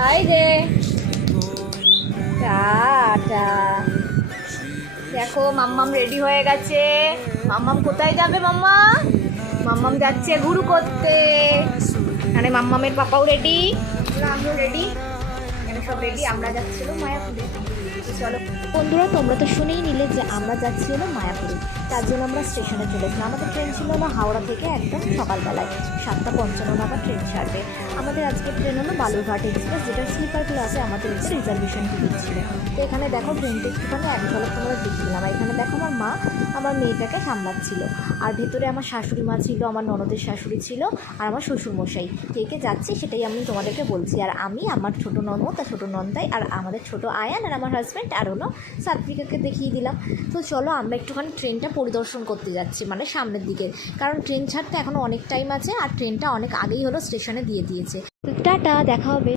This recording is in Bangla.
হাই রে টাটা। দেখো মাম্মাম রেডি হয়ে গেছে। মাম্মাম কোথায় যাবে? মাম্মাম যাচ্ছে ঘুরু করতে। মানে মাম্মামের পাপাও রেডি, আমিও রেডি, এখানে সব রেডি। আমরা যাচ্ছিল মায়াপুরে। চলো বন্ধুরা, তোমরা তো শুনেই নিলে যে আমরা যাচ্ছি হলো মায়াপুরে। তার জন্য আমরা স্টেশনে চলেছিলাম। আমাদের ট্রেন ছিল হলো হাওড়া থেকে একদম সকালবেলায় 7:55 নাগাদ ট্রেন ছাড়বে। আমাদের আজকের ট্রেন হলো বালুরঘাট এক্সপ্রেস, যেটা স্লিপার ক্লাসে আমাদের হচ্ছে রিজার্ভেশন টিকিট ছিল। তো এখানে দেখো ট্রেনটা একটুখানি এক ঝলক তোমরা দেখছিলাম। এখানে দেখো আমার মা আমার মেয়েটাকে সামলাচ্ছিল, আর ভেতরে আমার শাশুড়ি মা ছিল, আমার ননদের শাশুড়ি ছিল, আর আমার শ্বশুরমশাই। কে কে যাচ্ছে সেটাই আমি তোমাদেরকে বলছি। আর আমি, আমার ছোটো ননদ, তার ছোটো নন্দাই, আর আমাদের ছোটো আয়ান, আর আমার হাজব্যান্ড, আর হলো সাত্বিকাকে দেখিয়ে দিলাম। তো চলো আমরা একটুখানি ট্রেনটা পরিদর্শন করতে যাচ্ছি, মানে সামনের দিকে, কারণ ট্রেন ছাড়তে এখনও অনেক টাইম আছে, আর ট্রেনটা অনেক আগেই হলো স্টেশনে দিয়ে দিয়েছে। টাটা, দেখা হবে।